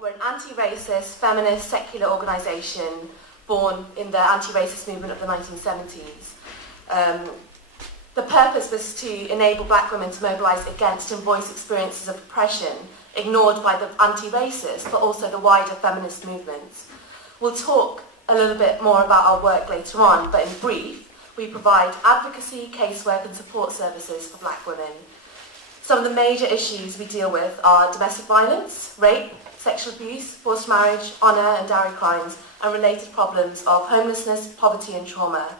We're an anti-racist, feminist, secular organisation born in the anti-racist movement of the 1970s. The purpose was to enable black women to mobilise against and voice experiences of oppression ignored by the anti-racist, but also the wider feminist movements. We'll talk a little bit more about our work later on, but in brief, we provide advocacy, casework and support services for black women. Some of the major issues we deal with are domestic violence, rape, sexual abuse, forced marriage, honour and dowry crimes, and related problems of homelessness, poverty and trauma.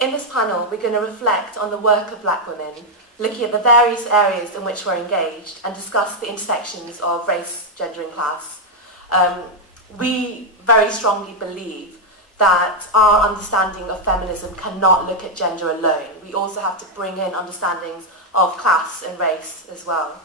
In this panel, we're going to reflect on the work of black women, looking at the various areas in which we're engaged, and discuss the intersections of race, gender and class. We very strongly believe that our understanding of feminism cannot look at gender alone. We also have to bring in understandings of class and race as well.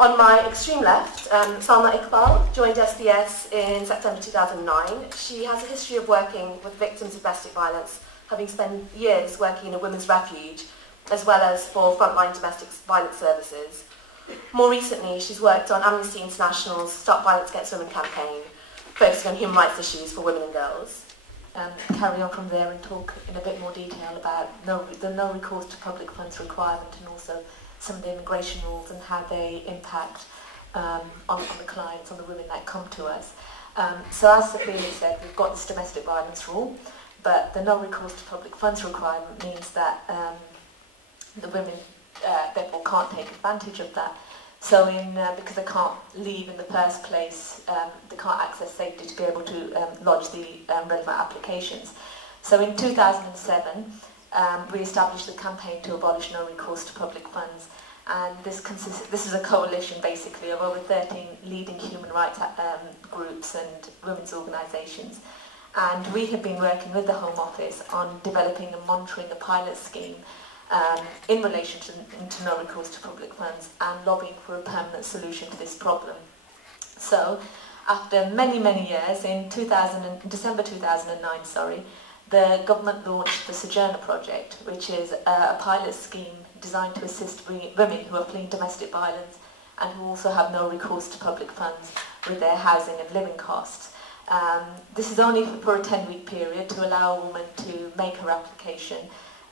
On my extreme left, Salma Iqbal joined SBS in September 2009. She has a history of working with victims of domestic violence, having spent years working in a women's refuge, as well as for frontline domestic violence services. More recently, she's worked on Amnesty International's Stop Violence Against Women campaign, focusing on human rights issues for women and girls. Carry on from there and talk in a bit more detail about the no recourse to public funds requirement, and also some of the immigration rules and how they impact on the clients, on the women that come to us. So as Sophia said, we've got this domestic violence rule, but the no recourse to public funds requirement means that the women therefore can't take advantage of that. So because they can't leave in the first place, they can't access safety to be able to lodge the relevant applications. So in 2007, we established the campaign to abolish no recourse to public funds, and this is a coalition basically of over 13 leading human rights groups and women's organisations. And we have been working with the Home Office on developing and monitoring a pilot scheme in relation to no recourse to public funds, and lobbying for a permanent solution to this problem. So, after many, many years, in December 2009, the government launched the Sojourner Project, which is a pilot scheme designed to assist women who are fleeing domestic violence and who also have no recourse to public funds with their housing and living costs. This is only for a 10-week period to allow a woman to make her application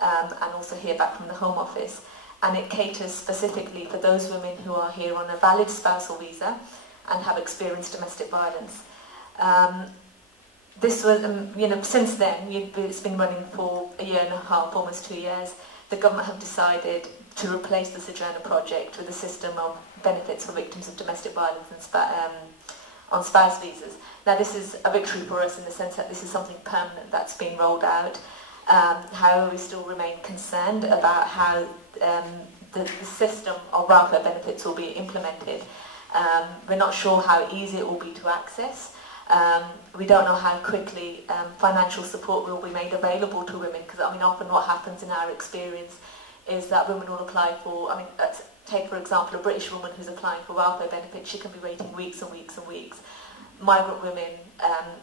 and also hear back from the Home Office. And it caters specifically for those women who are here on a valid spousal visa and have experienced domestic violence. This was, since then, it's been running for a year and a half, almost 2 years. The government have decided to replace the Sojourner Project with a system of benefits for victims of domestic violence and on spouse visas. Now, this is a victory for us in the sense that this is something permanent that's been rolled out. However, we still remain concerned about how the system of welfare benefits will be implemented. We're not sure how easy it will be to access. We don't know how quickly financial support will be made available to women, because often what happens in our experience is that women will apply for, take for example a British woman who's applying for welfare benefits. She can be waiting weeks and weeks and weeks. Migrant women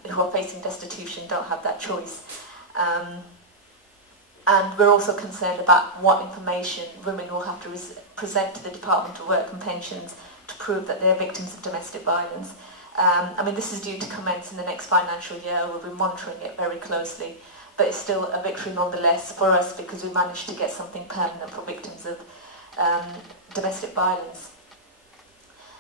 who are facing destitution don't have that choice. And we're also concerned about what information women will have to present to the Department of Work and Pensions to prove that they're victims of domestic violence. This is due to commence in the next financial year. We'll be monitoring it very closely, but it's still a victory nonetheless for us, because we managed to get something permanent for victims of domestic violence.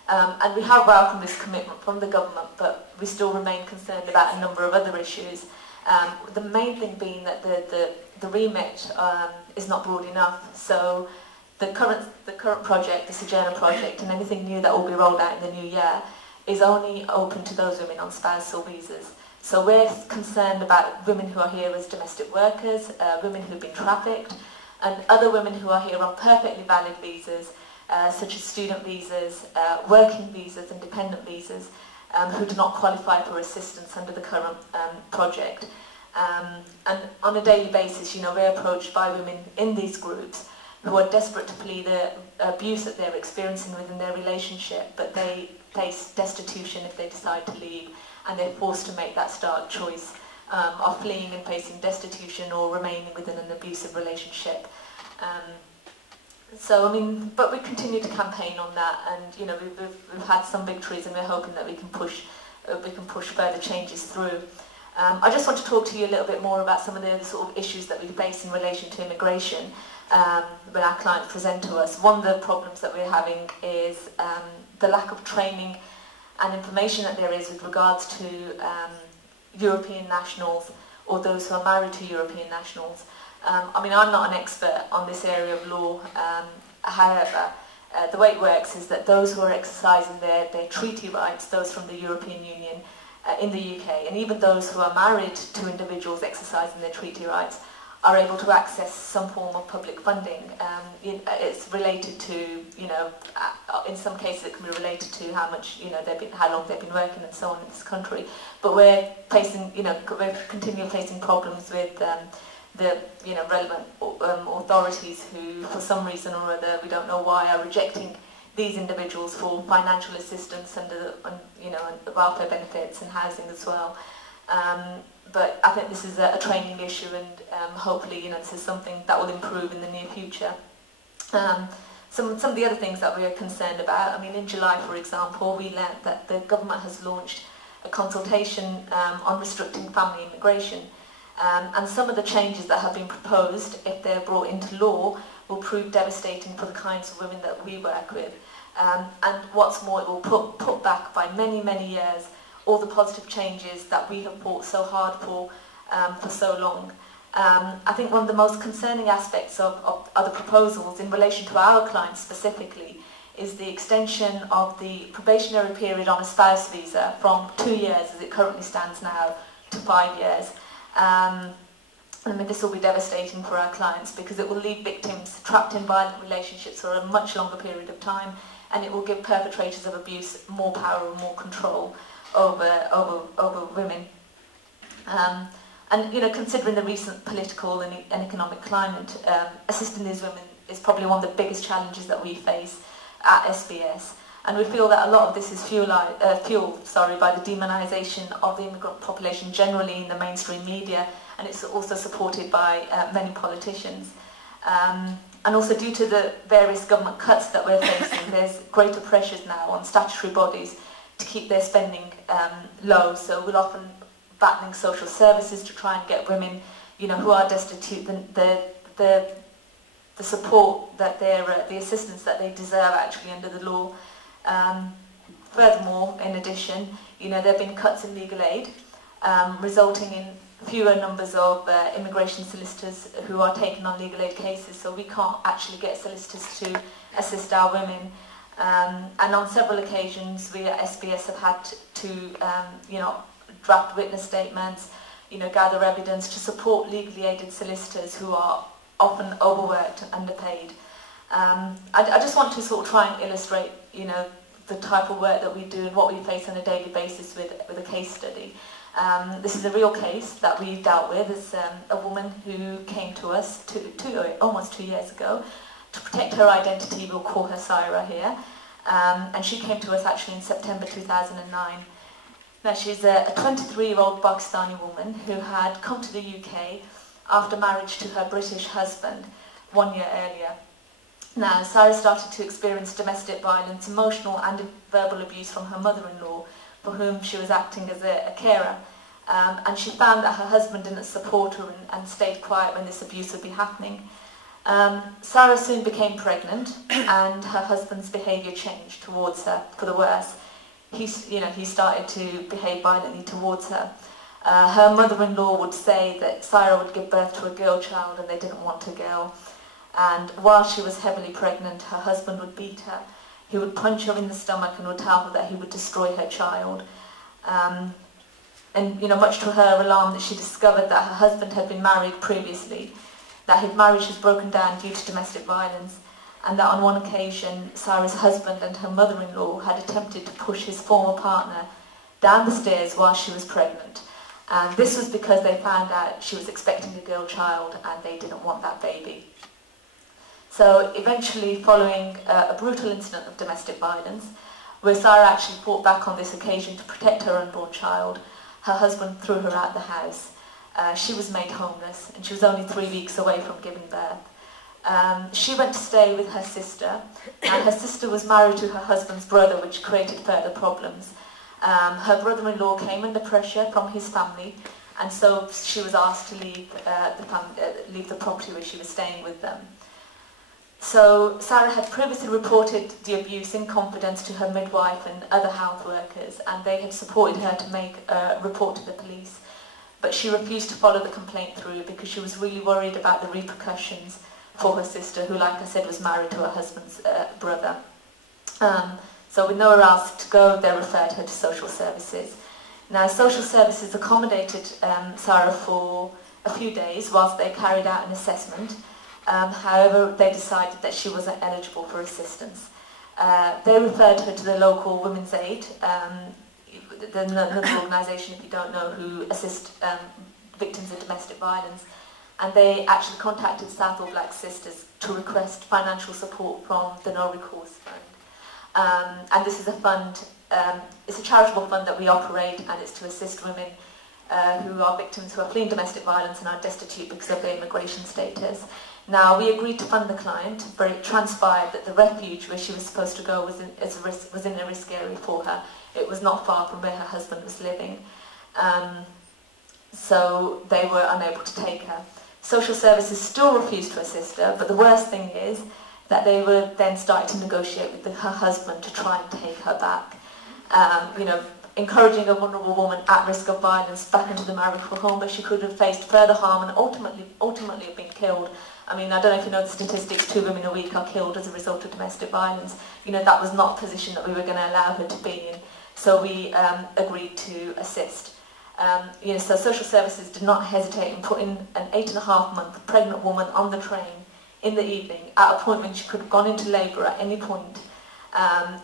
And we have welcomed this commitment from the government, but we still remain concerned about a number of other issues. The main thing being that the remit is not broad enough. So the current project, the Sojourner Project, and anything new that will be rolled out in the new year is only open to those women on spousal visas. So we're concerned about women who are here as domestic workers, women who've been trafficked, and other women who are here on perfectly valid visas, such as student visas, working visas and dependent visas, who do not qualify for assistance under the current project. And on a daily basis, we're approached by women in these groups who are desperate to flee the abuse that they're experiencing within their relationship, but they face destitution if they decide to leave, and they're forced to make that stark choice of fleeing and facing destitution or remaining within an abusive relationship. So, I mean, but we continue to campaign on that, and you know, we've had some victories, and we're hoping that we can push further changes through. I just want to talk to you a little bit more about some of the other sort of issues that we face in relation to immigration when our clients present to us. One of the problems that we're having is the lack of training and information that there is with regards to European nationals or those who are married to European nationals. I mean, I'm not an expert on this area of law. However, the way it works is that those who are exercising their treaty rights, those from the European Union in the UK, and even those who are married to individuals exercising their treaty rights, are able to access some form of public funding. It's related to, you know, in some cases it can be related to how much, you know, how long they've been working and so on in this country. But we're facing, you know, we're continually facing problems with the, you know, relevant authorities who, for some reason or other, we don't know why, are rejecting these individuals for financial assistance and you know, and welfare benefits and housing as well. But I think this is a training issue, and hopefully, you know, this is something that will improve in the near future. Some of the other things that we are concerned about, I mean, in July, for example, we learned that the government has launched a consultation on restricting family immigration. And some of the changes that have been proposed, if they're brought into law, will prove devastating for the kinds of women that we work with. And what's more, it will put back by many, many years all the positive changes that we have fought so hard for so long. I think one of the most concerning aspects of the proposals in relation to our clients specifically is the extension of the probationary period on a spouse visa from 2 years, as it currently stands now, to 5 years. I mean, this will be devastating for our clients because it will leave victims trapped in violent relationships for a much longer period of time, and it will give perpetrators of abuse more power and more control over women. And you know, considering the recent political and economic climate, assisting these women is probably one of the biggest challenges that we face at SBS. And we feel that a lot of this is fueled by the demonisation of the immigrant population generally in the mainstream media, and it's also supported by many politicians. And also due to the various government cuts that we're facing, there's greater pressures now on statutory bodies to keep their spending low. So we're often battling social services to try and get women, you know, who are destitute the support that the assistance that they deserve actually under the law. Furthermore, in addition, you know, there have been cuts in legal aid, resulting in fewer numbers of immigration solicitors who are taking on legal aid cases, so we can't actually get solicitors to assist our women. And on several occasions, we at SBS have had to, you know, draft witness statements, you know, gather evidence to support legally aided solicitors who are often overworked and underpaid. I just want to sort of try and illustrate, you know, the type of work that we do and what we face on a daily basis with a case study. This is a real case that we dealt with. It's a woman who came to us almost 2 years ago. To protect her identity, we'll call her Syra here. And she came to us actually in September 2009. Now, she's a 23-year-old Pakistani woman who had come to the UK after marriage to her British husband 1 year earlier. Now, Syra started to experience domestic violence, emotional and verbal abuse from her mother-in-law, for whom she was acting as a carer. And she found that her husband didn't support her and stayed quiet when this abuse would be happening. Syra soon became pregnant, and her husband's behaviour changed towards her for the worse. He started to behave violently towards her. Her mother-in-law would say that Syra would give birth to a girl child and they didn't want a girl. And while she was heavily pregnant, her husband would beat her. He would punch her in the stomach and would tell her that he would destroy her child. And, you know, much to her alarm, that she discovered that her husband had been married previously, that his marriage was broken down due to domestic violence, and that on one occasion, Syra's husband and her mother-in-law had attempted to push his former partner down the stairs while she was pregnant. And this was because they found out she was expecting a girl child and they didn't want that baby. So eventually, following a brutal incident of domestic violence, where Syra actually fought back on this occasion to protect her unborn child, her husband threw her out the house. She was made homeless, and she was only 3 weeks away from giving birth. She went to stay with her sister, and her sister was married to her husband's brother, which created further problems. Her brother-in-law came under pressure from his family, and so she was asked to leave the property where she was staying with them. So Sarah had previously reported the abuse in confidence to her midwife and other health workers, and they had supported her to make a report to the police. But she refused to follow the complaint through because she was really worried about the repercussions for her sister, who, like I said, was married to her husband's brother. So with nowhere else to go, they referred her to social services. Now, social services accommodated Sarah for a few days whilst they carried out an assessment. However, they decided that she wasn't eligible for assistance. They referred her to the local Women's Aid, another organisation, if you don't know, who assist victims of domestic violence. And they actually contacted South All Black Sisters to request financial support from the No Recourse Fund. And this is a fund, it's a charitable fund that we operate, and it's to assist women who are victims who are fleeing domestic violence and are destitute because of their immigration status. Now, we agreed to fund the client, but it transpired that the refuge where she was supposed to go was in a risk area for her. It was not far from where her husband was living. So they were unable to take her. Social services still refused to assist her, but the worst thing is that they were then starting to negotiate with her husband to try and take her back. You know, encouraging a vulnerable woman at risk of violence back into the marital home, where she could have faced further harm and ultimately have been killed. I mean, I don't know if you know the statistics, 2 women a week are killed as a result of domestic violence. You know, that was not a position that we were going to allow her to be in. So we agreed to assist. You know, so social services did not hesitate in putting an 8.5-month pregnant woman on the train in the evening at a point when she could have gone into labour at any point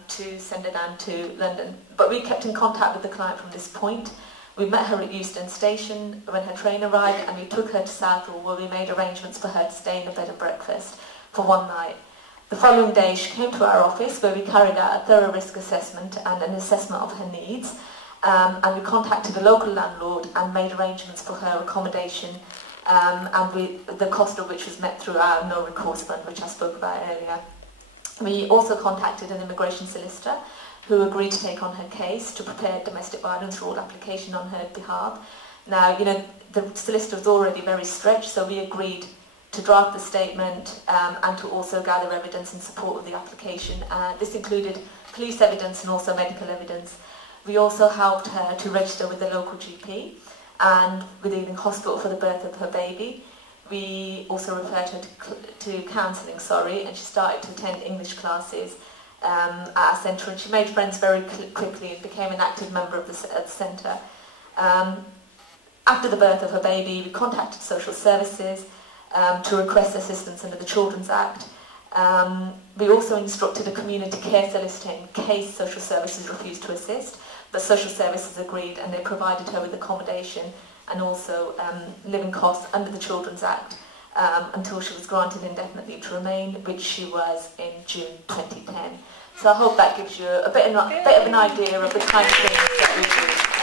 to send her down to London. But we kept in contact with the client from this point. We met her at Euston Station when her train arrived, and we took her to Southall, where we made arrangements for her to stay in a bed and breakfast for one night. The following day she came to our office, where we carried out a thorough risk assessment and an assessment of her needs, and we contacted the local landlord and made arrangements for her accommodation, and the cost of which was met through our No Recourse Fund, which I spoke about earlier. We also contacted an immigration solicitor who agreed to take on her case to prepare a domestic violence rule application on her behalf. Now, you know, the solicitor was already very stretched, so we agreed to draft the statement and to also gather evidence in support of the application. This included police evidence and also medical evidence. We also helped her to register with the local GP and with the Ealing Hospital for the birth of her baby. We also referred her to counselling, and she started to attend English classes at our centre, and she made friends very quickly and became an active member of the centre. After the birth of her baby, we contacted social services to request assistance under the Children's Act. We also instructed a community care solicitor in case social services refused to assist, but social services agreed, and they provided her with accommodation and also living costs under the Children's Act until she was granted indefinite leave to remain, which she was in June 2010. So I hope that gives you a bit of an idea of the kind of things that we do.